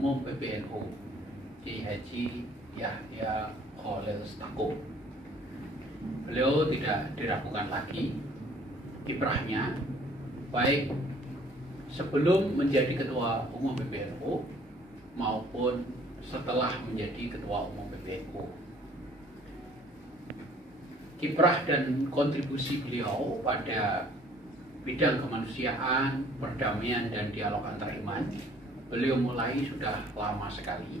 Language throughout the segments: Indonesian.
Umum PBNU Kiai Haji Yahya Khalil Stakuf. Beliau tidak diragukan lagi kiprahnya, baik sebelum menjadi Ketua Umum PBNU maupun setelah menjadi Ketua Umum PBNU. Kiprah dan kontribusi beliau pada bidang kemanusiaan, perdamaian, dan dialog antariman beliau mulai sudah lama sekali,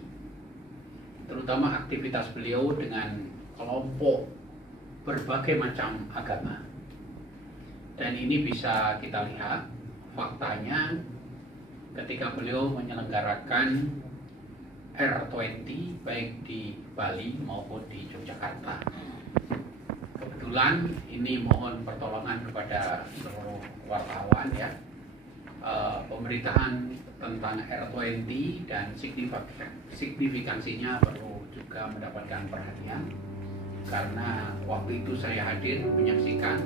terutama aktivitas beliau dengan kelompok berbagai macam agama. Dan ini bisa kita lihat faktanya ketika beliau menyelenggarakan R20 baik di Bali maupun di Yogyakarta. Kebetulan ini mohon pertolongan kepada seluruh wartawan ya, pemberitaan tentang R20 dan signifikansinya perlu juga mendapatkan perhatian, karena waktu itu saya hadir menyaksikan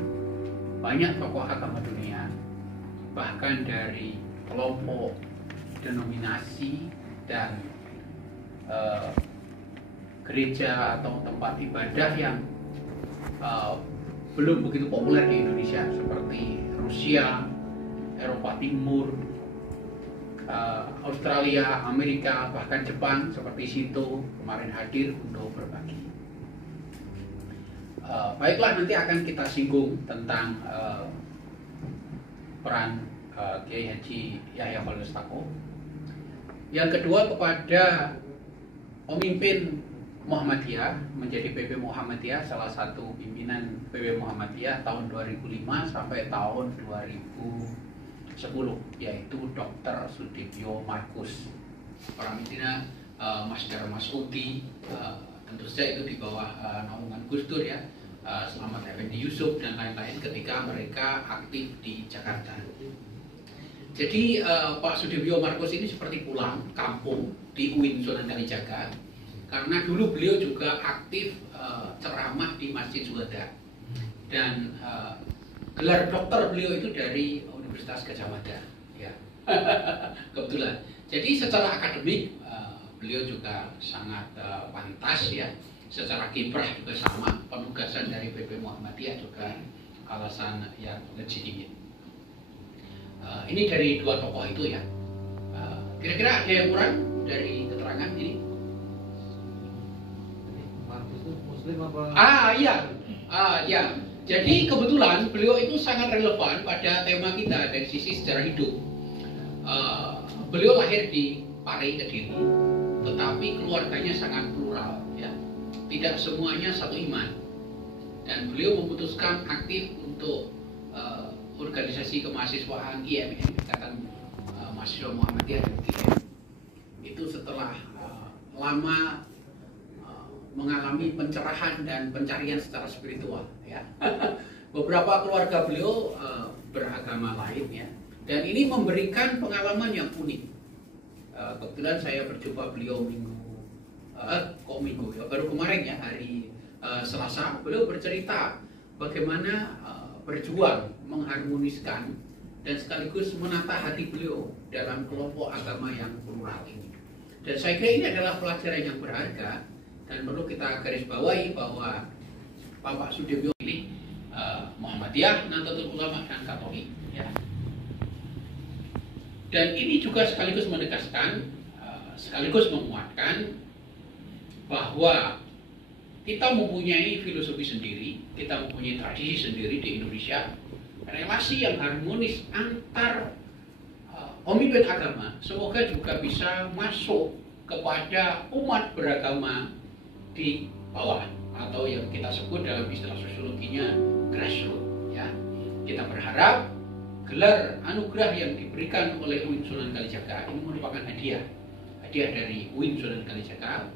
banyak tokoh agama dunia, bahkan dari kelompok, denominasi, dan gereja atau tempat ibadah yang belum begitu populer di Indonesia, seperti Rusia, Eropa Timur, Australia, Amerika, bahkan Jepang seperti Shinto kemarin hadir untuk berbagi. Baiklah, nanti akan kita singgung tentang peran Kiai Haji Yahya Khalil Stakuf. Yang kedua, kepada pemimpin Muhammadiyah, menjadi PP Muhammadiyah, salah satu pimpinan PP Muhammadiyah tahun 2005 sampai tahun 2010, yaitu Dr. Sudibyo Markus. Orang Medina, Mas Darmas Masudi, tentu saja itu di bawah naungan Gus Dur ya, Selamat Effendi Yusuf dan lain-lain ketika mereka aktif di Jakarta. Jadi Pak Sudibyo Markus ini seperti pulang kampung di UIN Sunan Kalijaga, karena dulu beliau juga aktif ceramah di Masjid Syuhada, dan gelar dokter beliau itu dari Universitas Gadjah Mada ya. Kebetulan. Jadi secara akademik beliau juga sangat pantas ya. Secara kiprah juga sama, penugasan dari PP Muhammadiyah juga alasan yang legitimate. Ini dari dua tokoh itu ya. Kira-kira ada yang kurang dari keterangan ini? Muslim apa? Iya. Jadi kebetulan beliau itu sangat relevan pada tema kita dari sisi sejarah hidup. Beliau lahir di Pare, Kediri, tetapi keluarganya sangat plural ya. Tidak semuanya satu iman. Dan beliau memutuskan aktif untuk organisasi kemahasiswaan IMM, Ikatan Mahasiswa Muhammadiyah UGM. Itu setelah lama mengalami pencerahan dan pencarian secara spiritual ya. Beberapa keluarga beliau beragama lain ya, dan ini memberikan pengalaman yang unik. Kebetulan saya berjumpa beliau baru kemarin ya, hari Selasa. Beliau bercerita bagaimana berjuang mengharmoniskan dan sekaligus menata hati beliau dalam kelompok agama yang plural ini. Dan saya kira ini adalah pelajaran yang berharga dan perlu kita garis bawahi bahwa Bapak Sudibyo ini Muhammadiyah, Nahdlatul Ulama, dan Katolik ya. Dan ini juga sekaligus menegaskan, sekaligus menguatkan bahwa kita mempunyai filosofi sendiri, kita mempunyai tradisi sendiri di Indonesia. Relasi yang harmonis antar pemimpin agama semoga juga bisa masuk kepada umat beragama di bawah, atau yang kita sebut dalam istilah sosiologinya grassroots ya. Kita berharap gelar anugerah yang diberikan oleh UIN Sunan Kalijaga ini merupakan hadiah dari UIN Sunan Kalijaga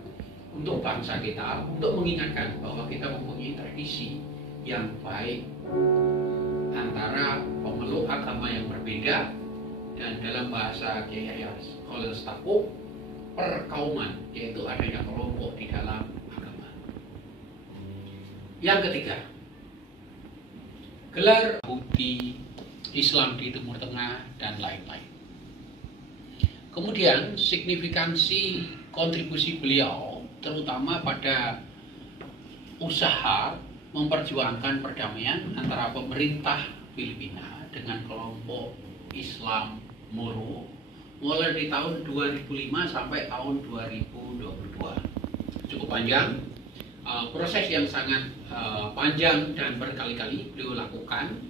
untuk bangsa kita, untuk mengingatkan bahwa kita mempunyai tradisi yang baik antara pemeluk agama yang berbeda, dan dalam bahasa Kiai Yahya Khalil Stakuf, perkauman, yaitu adanya kelompok di dalam agama. Yang ketiga, gelar Yahudi, Islam di Timur Tengah, dan lain-lain. Kemudian signifikansi kontribusi beliau terutama pada usaha memperjuangkan perdamaian antara pemerintah Filipina dengan kelompok Islam Moro mulai dari tahun 2005 sampai tahun 2022. Cukup panjang, proses yang sangat panjang dan berkali-kali beliau lakukan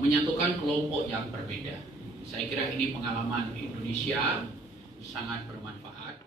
menyatukan kelompok yang berbeda. Saya kira ini pengalaman Indonesia sangat bermanfaat.